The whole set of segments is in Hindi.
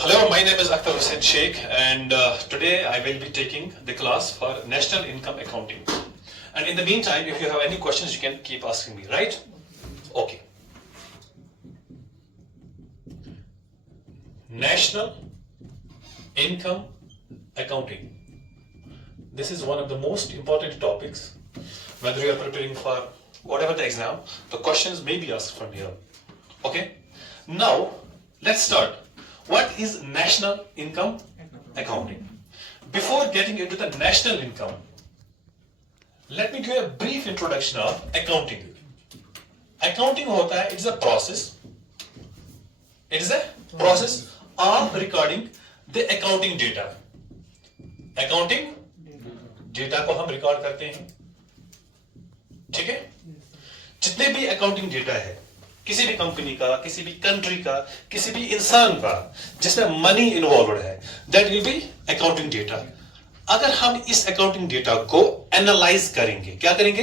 Hello, my name is Akhtar Hussain Sheikh, and today I will be taking the class for National Income Accounting. And in the meantime, if you have any questions, you can keep asking me, right? Okay. National Income Accounting. This is one of the most important topics. Whether you are preparing for whatever the exam, the questions may be asked from here. Okay? Now, let's start. What is National Income Accounting? Before getting into the national income, let me give a brief introduction of accounting. Accounting hota hai, it's a process. It is a process of recording the accounting data. Accounting data को हम रिकॉर्ड करते हैं, ठीक है? जितने भी accounting data है, किसी भी कंपनी का, किसी भी कंट्री का, किसी भी इंसान का जिसमें मनी इन्वॉल्वड है, that will be accounting data. अगर हम इस अकाउंटिंग डेटा को एनालाइज करेंगे, क्या करेंगे?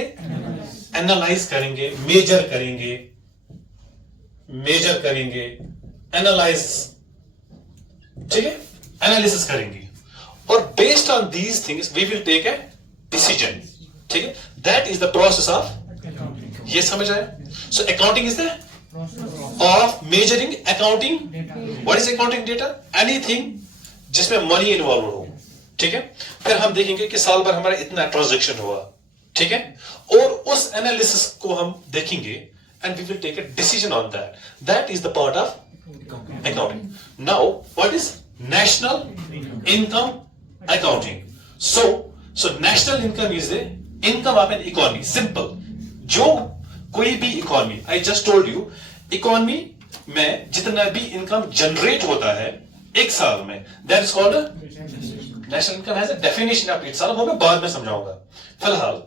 एनालाइज करेंगे, मेजर करेंगे, एनालाइज, ठीक है, एनालिसिस करेंगे, और based on these things we will take a decision, ठीक है? That is the process of, ये समझ आया? So accounting is the of measuring accounting. What is accounting data? Anything जिसमें मनी इन्वॉल्व हो, ठीक है? फिर हम देखेंगे कि साल भर हमारा इतना ट्रांजैक्शन हुआ, ठीक है? और उस एनालिसिस को हम देखेंगे and we will take a decision on that. That is the part of accounting. Now, what is national income accounting? So national income is the income of an economy. Simple. जो कोई भी economy, I just told you, economy में जितना भी इनकम जनरेट होता है एक साल में, that is called national income. Has a definition of itself, वो मैं बाद में समझाऊंगा. फिलहाल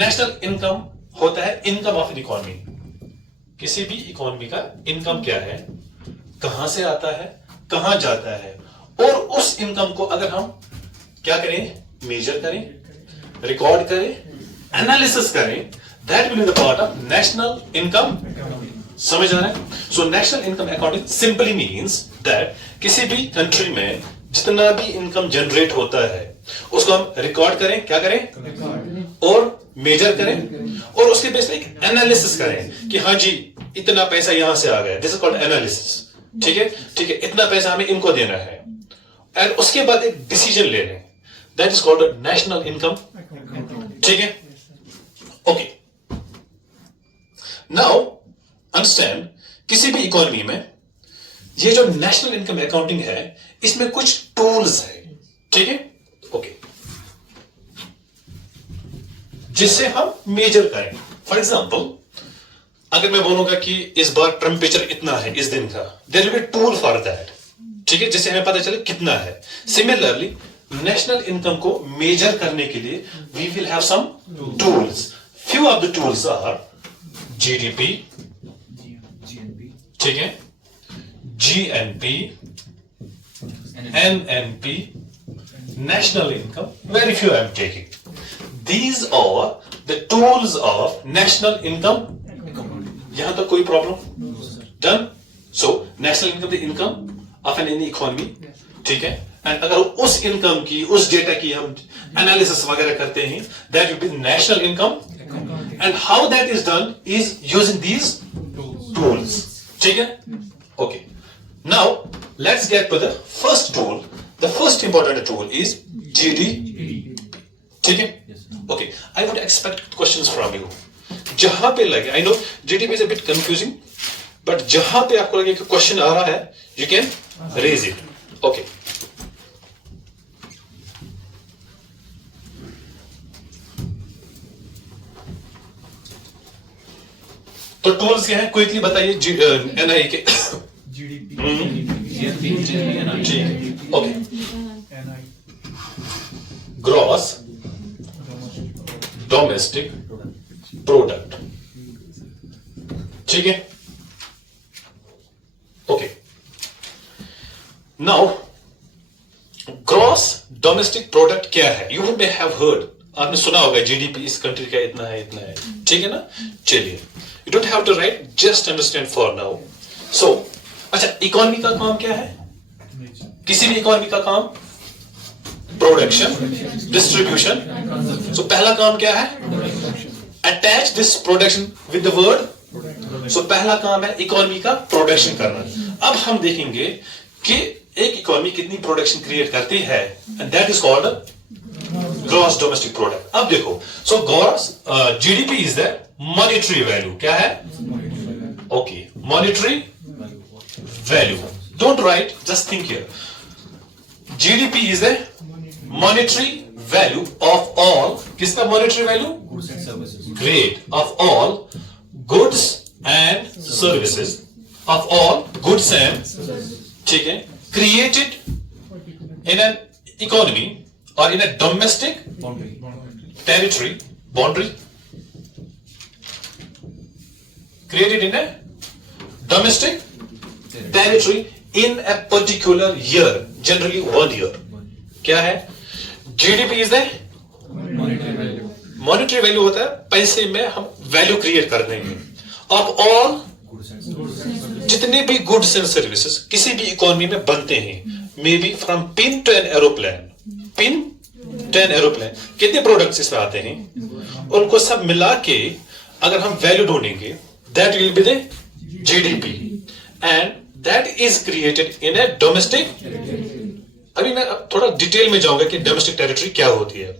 नेशनल इनकम होता है इनकम ऑफ एन इकोनॉमी. किसी भी इकोनॉमी का इनकम क्या है, कहां से आता है, कहां जाता है, और उस इनकम को अगर हम क्या करें, मेजर करें, रिकॉर्ड करें, एनालिसिस करें, that will be the part of national income. समझ आ रहा है? So national income accounting simply means that किसी भी कंट्री में जितना भी इनकम जनरेट होता है उसको हम रिकॉर्ड करें, क्या करें, और मेजर करें, और उसके बेस पे एक एनालिसिस करें कि हाँ जी इतना पैसा यहां से आ गया. दिस इज कॉल्ड एनालिसिस, ठीक है? ठीक है, इतना पैसा हमें इनको देना है, एंड उसके बाद एक डिसीजन ले लें. That is called national income, ठीक है? ओके. नाउ अंडरस्टैंड, किसी भी इकोनॉमी में ये जो नेशनल इनकम अकाउंटिंग है, इसमें कुछ टूल्स है, ठीक है? ओके, जिससे हम मेजर करें. फॉर एग्जांपल, अगर मैं बोलूंगा कि इस बार टेम्परेचर इतना है इस दिन का, there will be tool for that, ठीक है, जिससे हमें पता चले कितना है. सिमिलरली नेशनल इनकम को मेजर करने के लिए we will have some tools. Few of the tools are GDP, ठीक है, GNP, NNP, national income. Very few I am taking. These are the tools of national income. यहां तक कोई problem? Done. So national income the income of an economy, ठीक है? एंड अगर उस इनकम की, उस डेटा की हम एनालिसिस वगैरह करते हैं, that will be national income. And how that is done is using these tools. ठीक है? Okay. Now let's get to the first tool. The first important tool is GDP. ठीक है? Okay. I would expect questions from you. जहां पे लगे, I know GDP is a bit confusing, but जहां पे आपको लगे कि क्वेश्चन आ रहा है, you can raise it. Okay. तो टूल्स क्या है, क्विकली बताइए. एनआई के GDP, okay, gross domestic product, ठीक है? Okay. Now gross domestic product क्या है? यू मे हैव हर्ड, आपने सुना होगा जीडीपी इस कंट्री का इतना है, इतना है, ठीक है ना? चलिए, you don't have to write, just understand for now. So, अच्छा, इकोनॉमी का काम क्या है? किसी भी इकोनॉमी का काम प्रोडक्शन, डिस्ट्रीब्यूशन. सो पहला काम क्या है? Attach this production with the word. सो पहला काम है इकोनॉमी का प्रोडक्शन करना. अब हम देखेंगे कि एक इकोनॉमी कितनी प्रोडक्शन क्रिएट करती है, and that is called gross domestic product. अब देखो, so gross GDP is the monetary value. क्या है? Okay, monetary value. Don't write, just think here. GDP is the monetary value of all. किसका monetary value? Goods and services. Great. Of all goods and services. Of all goods and, ठीक है, created in an economy or in a domestic territory, boundary, created in a domestic territory in a particular year, generally 1 year. क्या है? GDP is the monetary value होता है पैसे में हम वैल्यू क्रिएट कर रहे हैं. अब ऑल जितने भी गुड्स एंड सर्विसेज किसी भी इकोनॉमी में बनते हैं, maybe from pin to an aeroplane, कितने प्रोडक्ट्स इसमें आते हैं, उनको सब मिला के अगर हम वैल्यू ढूंढेंगे, that will be the GDP, and that is created in A domestic. अभी मैं थोड़ा डिटेल में जाऊंगा कि डोमेस्टिक टेरिटरी क्या होती है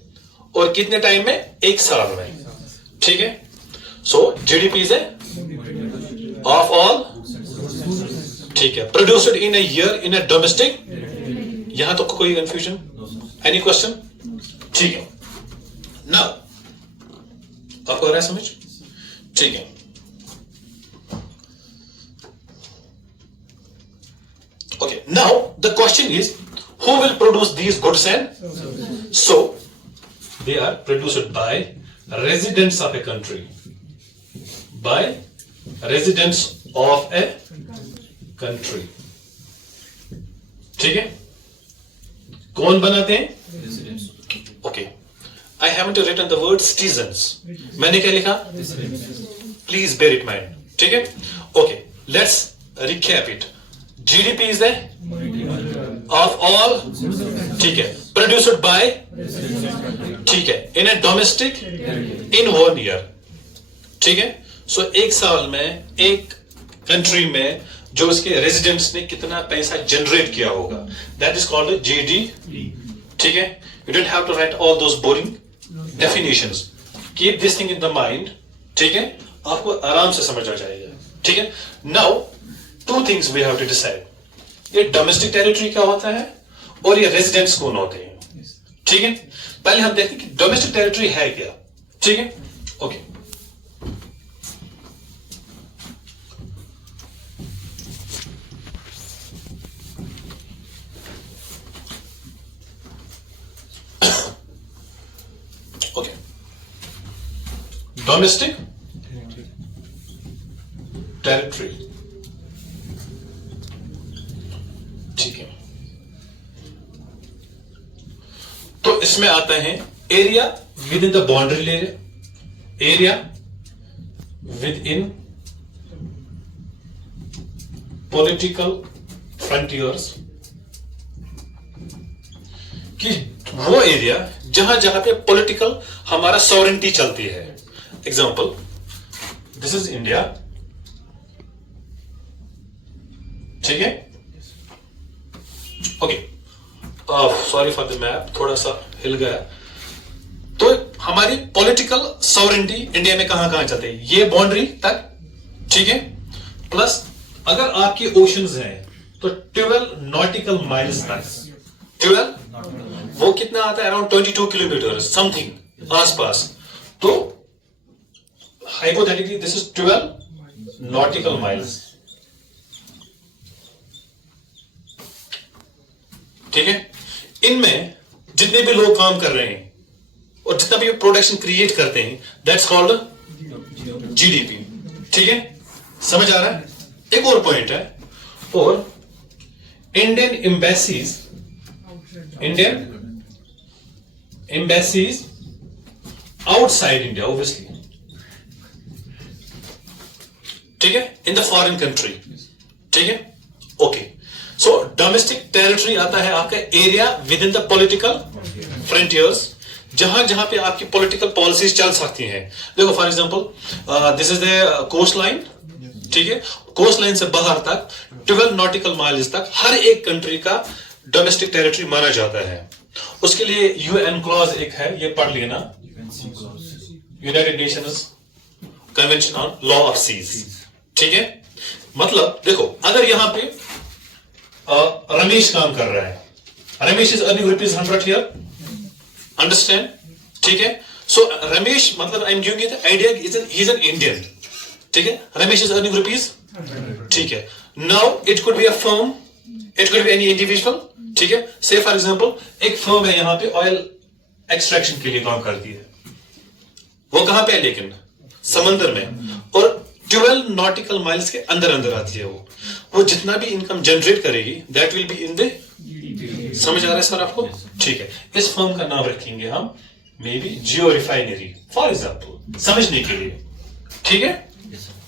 और कितने टाइम में, 1 साल में. ठीक है. सो GDP is a of all, ठीक है, produced in a year in A domestic. यहां तो कोई कंफ्यूजन? Any question? ठीक है. नाउ आपको आ रहा है समझ? ठीक है. Okay, now the question is, who will produce these goods and? So, they are produced by residents of a country. By residents of a country. ठीक है? कौन बनाते हैं? Residents. Okay. I haven't written the word citizens. मैंने क्या लिखा? Please bear it in mind. ठीक है? Okay. Let's recap it. GDP is the of all, ठीक है, produced by, ठीक है, in a domestic in 1 year. ठीक है. सो 1 साल में एक कंट्री में जो उसके रेजिडेंट्स ने कितना पैसा जनरेट किया होगा, दैट इज कॉल्ड GDP. ठीक है. You don't have to write all those boring definitions. Keep this thing in the mind. ठीक है. आपको आराम से समझ आ जाएगा. ठीक है. Now 2 things we have to decide. ये डोमेस्टिक टेरिटरी क्या होता है और ये रेजिडेंट्स कौन होते हैं. ठीक है. पहले हम देखते हैं कि डोमेस्टिक टेरिटरी है क्या. ठीक है. ओके. ओके. Domestic territory. ठीक है. तो इसमें आता है area with in the boundary area with in political frontiers, कि वो एरिया जहां जहां पे पॉलिटिकल हमारा सॉवरेंटी चलती है. Example, this is India. ठीक है. Okay. Sorry for the map, थोड़ा सा हिल गया. तो हमारी पॉलिटिकल सॉवरेंटी इंडिया में कहां कहां चलती है, ये बाउंड्री तक. ठीक है. प्लस अगर आपकी ओशंस हैं तो 12 नॉटिकल माइल्स तक. 12 वो कितना आता है? अराउंड 22 किलोमीटर समथिंग आसपास. तो hypothetically this is 12 nautical miles. ठीक है. इनमें जितने भी लोग काम कर रहे हैं और जितना भी प्रोडक्शन क्रिएट करते हैं, दैट्स कॉल्ड GDP. ठीक है. समझ आ रहा है? एक और पॉइंट है, और Indian embassies outside India, obviously. ठीक है. In the foreign country. ठीक है. ओके. सो डोमेस्टिक टेरिटरी आता है आपका area with in the political frontiers, जहां जहां पे आपकी पॉलिटिकल पॉलिसीज चल सकती हैं. देखो for example this is the coastline, ठीक है. कोस्ट लाइन से बाहर तक 12 नॉटिकल माइल्स तक हर एक कंट्री का डोमेस्टिक टेरिटरी माना जाता है. उसके लिए यूएन क्लॉज एक है, ये पढ़ लेना, United Nations convention on law of seas, ठीक है. मतलब देखो अगर यहां पे रमेश काम कर रहा है, Ramesh is earning ₹100 here, understand, ठीक है. सो रमेश मतलब I am giving you the idea, he is an Indian, ठीक है. रमेश इज अर्निंग ₹, ठीक है. Now it could be a firm, it could be any individual, ठीक है. से फॉर एग्जांपल एक फर्म है यहां पे ऑयल एक्सट्रैक्शन के लिए काम करती है, वो कहां पे है लेकिन समंदर में, और 12 नॉटिकल माइल्स के अंदर अंदर आती है. वो जितना भी इनकम जनरेट करेगी that will be in the, समझ आ रहा है सर आपको, ठीक है. इस फर्म का नाम रखेंगे हम may be Jio refinery for example, समझने के लिए, ठीक है.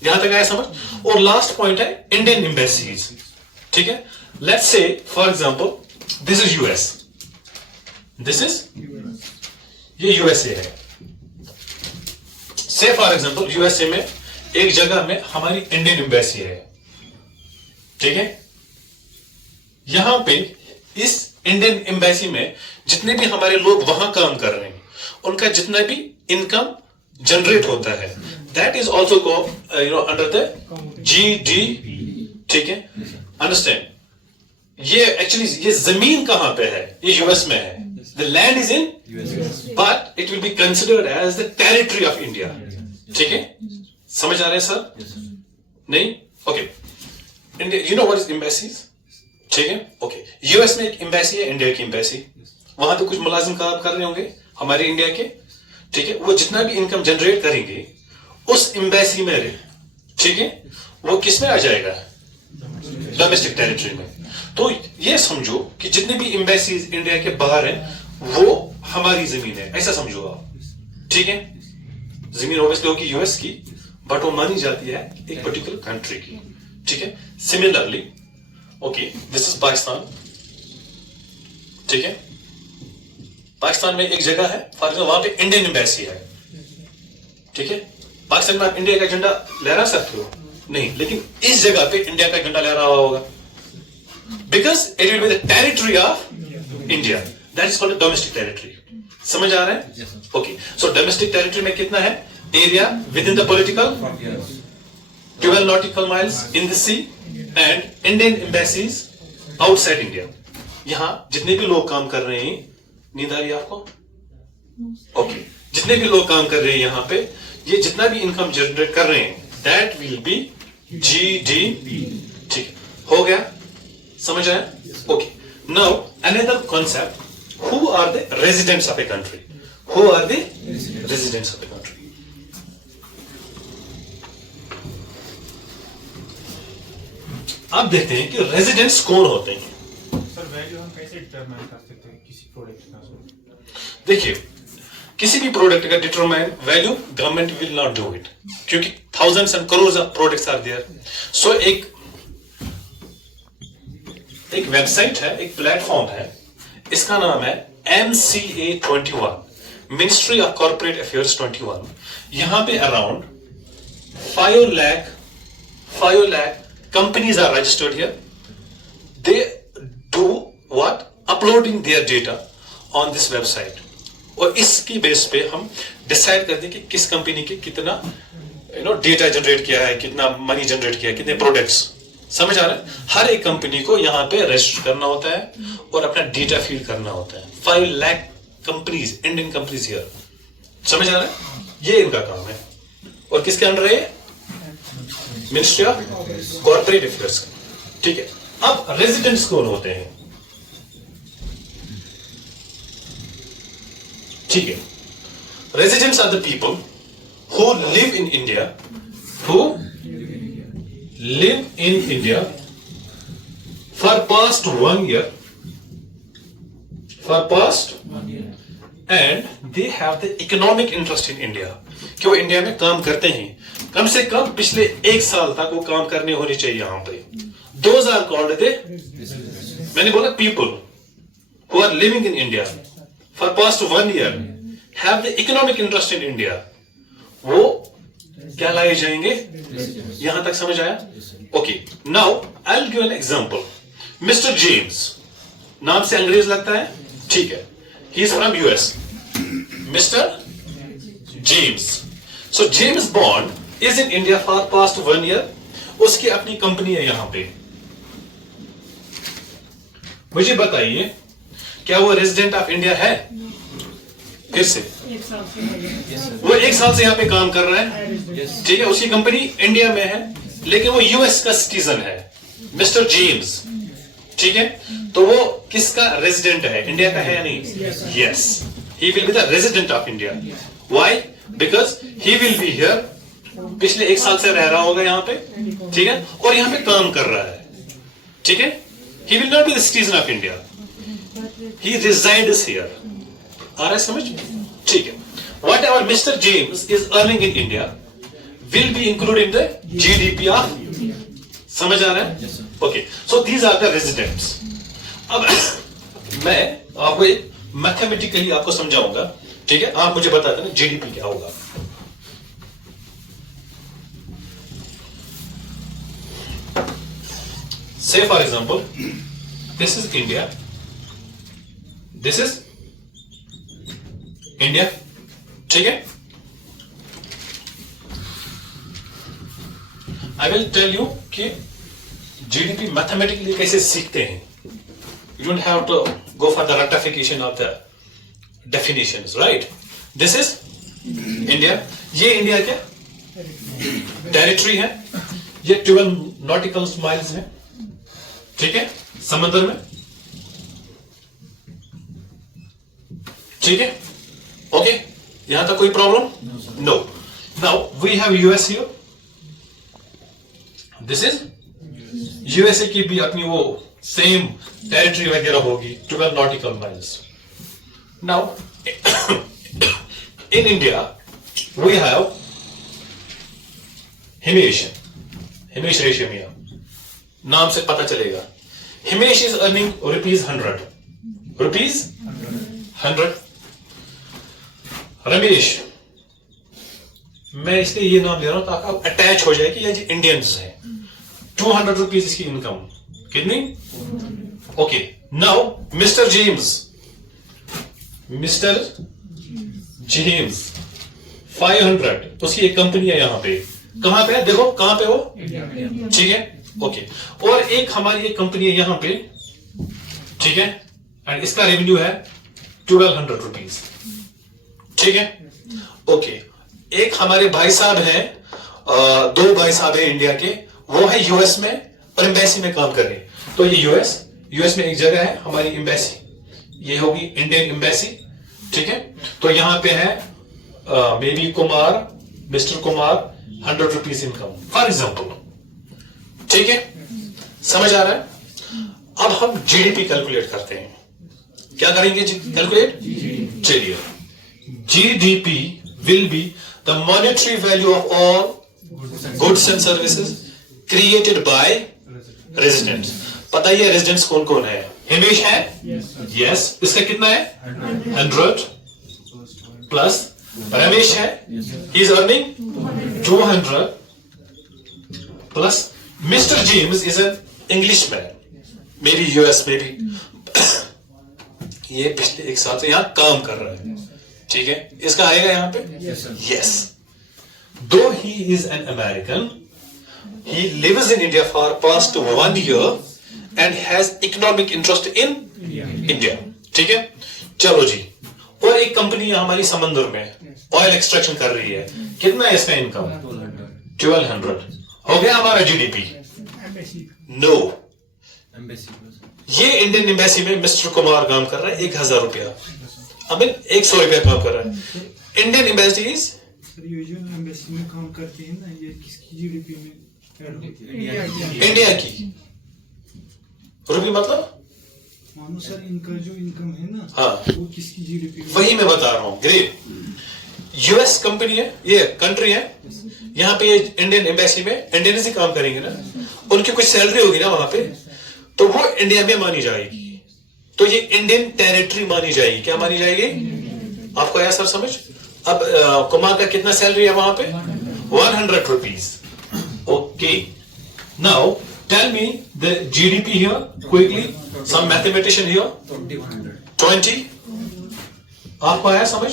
यहां तक आया समझ. और लास्ट पॉइंट है इंडियन एम्बेसीज, ठीक है. Let's say for example this is US, this is, ये यूएसए है. से फॉर एग्जांपल यूएसए में एक जगह में हमारी इंडियन एम्बेसी है, ठीक है. यहां पे इस इंडियन एम्बेसी में जितने भी हमारे लोग वहां काम कर रहे हैं, उनका जितना भी इनकम जनरेट होता है that is also go under the GDP, ठीक है. अंडरस्टैंड. ये एक्चुअली ये जमीन कहां पे है, ये यूएस में है, the land is in but it will be considered as the territory of India, ठीक है. समझ आ रहे हैं सर? नहीं, okay. India, you know what is embassies, ठीक है. ओके, यूएस में एक एम्बेसी है, इंडिया की एम्बेसी. वहां तो कुछ मुलाजिम काम कर रहे होंगे हमारे इंडिया के, ठीक है. वो जितना भी इनकम जनरेट करेंगे उस एम्बेसी में, ठीक है, वो किस में आ जाएगा, डोमेस्टिक टेरिटरी में. तो ये समझो कि जितने भी एम्बेसीज इंडिया के बाहर हैं वो हमारी जमीन है, ऐसा समझो आप, ठीक है. जमीन ऑब्वियसली होगी यूएस की, बट वो मानी जाती है एक पर्टिकुलर कंट्री की, ठीक है. Similarly okay, this is Pakistan, ठीक है. पाकिस्तान में एक जगह है फॉर एग्जाम्पल, वहां पे इंडियन एम्बेसी है, ठीक है. पाकिस्तान में आप इंडिया का झंडा लहरा सकते हो नहीं, लेकिन इस जगह पे इंडिया का झंडा लहरा हुआ होगा, because it will be the territory of India, that is called domestic territory. समझ आ रहा है? ओके. सो डोमेस्टिक टेरिटरी में कितना है, area with in the political 12 nautical miles in the sea and Indian embassies outside India. यहां जितने भी लोग काम कर रहे हैं, नींद आ रही है आपको? ओके. जितने भी लोग काम कर रहे हैं यहां पे, ये जितना भी इनकम जनरेट कर रहे हैं दैट विल बी जीडीपी, ठीक है. हो गया, समझ आया? ओके. Now another concept, who are the residents of a country? Who are the residents of a country? अब देखते हैं कि रेजिडेंट्स कौन होते हैं. सर वैल्यू हम कैसे डिटरमाइन कर सकते हैं किसी प्रोडक्ट का? देखिए, किसी भी प्रोडक्ट का determine value government will not do it, क्योंकि thousands and crore of products are there. So एक वेबसाइट है, एक प्लेटफॉर्म है, इसका नाम है MCA 21, ministry of corporate affairs 21. यहां पे around 5 lakh companies are registered here. They do what? Uploading their data on this website. और इसकी बेस पे हम डिसाइड करते हैं कि किस कंपनी के कितना डेटा जनरेट किया है, कितना मनी जनरेट किया है, कितने प्रोडक्ट्स. समझ आ रहा है? हर एक कंपनी को यहाँ पे रजिस्टर करना होता है और अपना डेटा फीड करना होता है. 5 lakh companies, Indian companies here. समझ आ रहा है? ये इनका काम है. और किसके अंडर है? मिनिस्ट्री ऑफ कॉर्पोरेट अफेयर्स, ठीक है. अब रेजिडेंट्स कौन होते हैं? ठीक है. Residents are the people who live in India, for past 1 year, and they have the economic interest in India, कि वो इंडिया में काम करते हैं. कम से कम पिछले 1 साल तक वो काम करने होने चाहिए यहाँ पे. दोज आर कॉल्ड द, मैंने बोला people who are living in India for past 1 year have the economic interest in India, वो क्या लाए जाएंगे? यहां तक समझ आया? ओके, now I will give an example. Mister James, नाम से अंग्रेज लगता है, ठीक है, he is from US. Mister James, so James Bond is in India for past 1 year. उसकी अपनी कंपनी है यहां पे. मुझे बताइए, क्या वो रेजिडेंट ऑफ इंडिया है? फिर से, वो 1 साल से यहां पे काम कर रहा है, ठीक है, उसकी कंपनी इंडिया में है, लेकिन वो यूएस का सिटीजन है, मिस्टर जेम्स, ठीक है. तो वो किसका रेजिडेंट है? इंडिया का है या नहीं? Yes, he will be the resident of India. Why? Because he will be here, पिछले 1 साल से रह रहा होगा यहाँ पे, ठीक है, और यहाँ पे काम कर रहा है, ठीक है. He will not be the citizen of India, he resides here. आ रहा है समझ? ठीक है. Whatever mister James is earning in India will be included in the GDP of, समझ आ रहा है? Okay, so these are the residents. अब मैं आपको एक मैथमेटिकली आपको समझाऊंगा, ठीक है. आप मुझे बता देना जीडीपी क्या होगा. Say for example, this is India, this is India, ठीक है. I will tell you कि GDP मैथमेटिकली कैसे सीखते हैं. You don't have to go for the rectification of the definitions, right? This is India. ये इंडिया क्या टेरिटरी है, ये 12 नॉटिकल माइल्स है, ठीक है, समंदर में, ठीक है. ओके, यहां तक कोई problem? No. Now we have US here, this is USA की भी अपनी वो सेम टेरिटरी वगैरह होगी, 12 nautical miles. Now in India we have Himesh. Himesh Reshammiya, नाम से पता चलेगा. Himesh is earning ₹100. ₹100. रमेश, मैं इसलिए ये नाम ले रहा हूं ताकि आप अटैच हो जाए कि ये इंडियंस हैं. ₹200 इसकी इनकम. कितनी? Okay. Now mister James, mister James 500, उसकी एक कंपनी है यहां पे. कहां पे है? देखो कहां पे हो, ठीक है. ओके, और एक हमारी एक कंपनी है यहां पे, ठीक है, एंड इसका रेवेन्यू है ₹1200, ठीक है. ओके, एक हमारे भाई साहब हैं, 2 भाई साहब हैं इंडिया के, वो है यूएस में और एम्बेसी में काम कर रहे हैं. तो ये यूएस में एक जगह है हमारी एम्बेसी, ये होगी इंडियन एम्बेसी, ठीक है. तो यहां पे है may be Kumar, mister Kumar, ₹100 income for example, ठीक है. समझ आ रहा है? अब हम जीडीपी कैलकुलेट करते हैं. क्या करेंगे कैलकुलेट? चलिए, GDP will be the monetary value of all goods and services created by residents. पता ही है रेजिडेंट्स कौन कौन है? हिमेश है, यस. इसका कितना है? 100 प्लस रमेश है, he is earning 200 plus mister James is an English man, मेरी यूएस में भी ये पिछले 1 साल से यहां काम कर रहा है, ठीक है. इसका आएगा यहां पे, यस. दो he is an American, he lives in India for past 1 year and has economic interest in India, ठीक है. चलो जी, और एक कंपनी हमारी समंदर में ऑयल एक्सट्रैक्शन कर रही है. कितना है इसका इनकम? 1200. हो गया हमारा जीडीपी? नो. ये इंडियन एम्बेसी में मिस्टर कुमार काम कर रहा है, ₹1000, आई मीन ₹100 काम कर रहा है. इंडियन एम्बेसी इज, ये जो एम्बेसी में काम करते हैं ना, ये किसकी जीडीपी में? इंडिया की. रुपये मतलब मानो सर, इनका जो इनकम है ना, हाँ, वो किसकी जीडीपी में? वही मैं बता रहा हूं. ग्रेट. यूएस कंपनी है, ये कंट्री है, यहाँ पे ये इंडियन एम्बेसी में इंडियन ही काम करेंगे ना, उनकी कुछ सैलरी होगी ना वहां पे, तो वो इंडिया में मानी जाएगी, तो ये इंडियन टेरिटरी मानी जाएगी। क्या मानी जाएगी? आपको आया सर समझ? अब कुमार का कितना सैलरी है वहां पे? 100 rupees. Okay, now tell me the GDP here quickly, some mathematician here. 20। आपको आया समझ?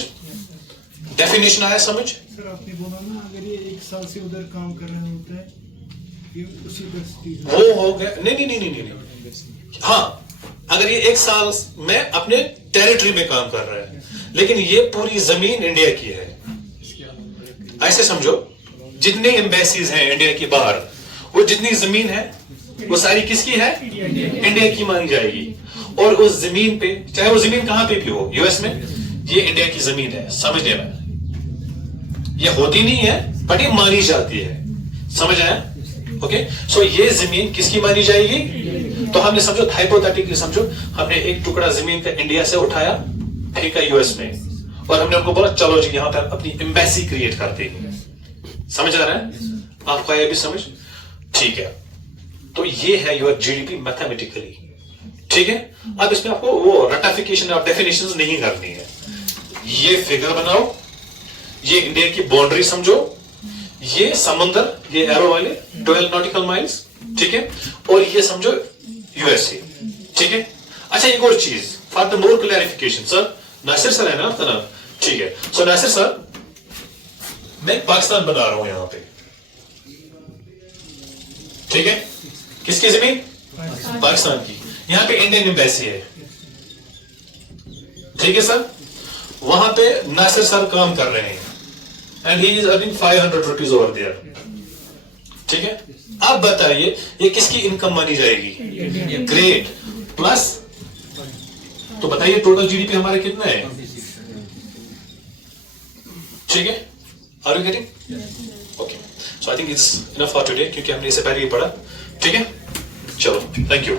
डेफिनेशन आया समझ? सर आपने बोला ना अगर ये 1 साल से उधर काम कर रहे होते हैं ये उसी 10 वो हो गया। नहीं, हाँ, अगर ये 1 साल में अपने टेरिटरी में काम कर रहा है, लेकिन ये पूरी जमीन इंडिया की है, ऐसे समझो, जितने एम्बेसीज हैं इंडिया की बाहर, वो जितनी जमीन है वो सारी किसकी है? इंडिया की मानी जाएगी। और उस जमीन पे, चाहे वो जमीन कहां पे भी हो, यूएस में, ये इंडिया की जमीन है, समझने में ये होती नहीं है बट ये मानी जाती है, समझ आया? ओके, सो ये जमीन किसकी मानी जाएगी? तो हमने समझो, हाइपोथेटिकली समझो, हमने एक टुकड़ा जमीन का इंडिया से उठाया, फेंका यूएस में, और हमने उनको बोला चलो जी यहां पर अपनी एम्बेसी क्रिएट करते हैं। समझ आ रहा है आपका? ये भी समझ? ठीक है, तो ये है योर जीडीपी मैथमेटिकली। ठीक है, अब इसमें आपको वो रटिफिकेशन और डेफिनेशंस नहीं करनी है। ये फिगर बनाओ, ये इंडिया की बाउंड्री समझो, ये समंदर, ये एरो वाले 12 नॉटिकल माइल्स, ठीक है, और ये समझो यूएसए। ठीक है, अच्छा एक और चीज for the more clarification, sir Nasir sir है ना आपका नाम? ठीक है, सो नासिर सर, मैं पाकिस्तान बना रहा हूं यहां पे, ठीक है, किसकी जमीन? पाकिस्तान की। यहां पे इंडियन एम्बेसी है, ठीक है सर, वहां पे नासिर सर काम कर रहे हैं and he is earning 500 rupees over there. ठीक है, अब बताइए ये किसकी इनकम मानी जाएगी? ग्रेट, प्लस तो बताइए टोटल जीडीपी हमारा कितना है? ठीक है, are you getting? Okay, so I think it's enough for today, क्योंकि हमने इससे पहले ही पढ़ा। ठीक है, चलो, थैंक यू।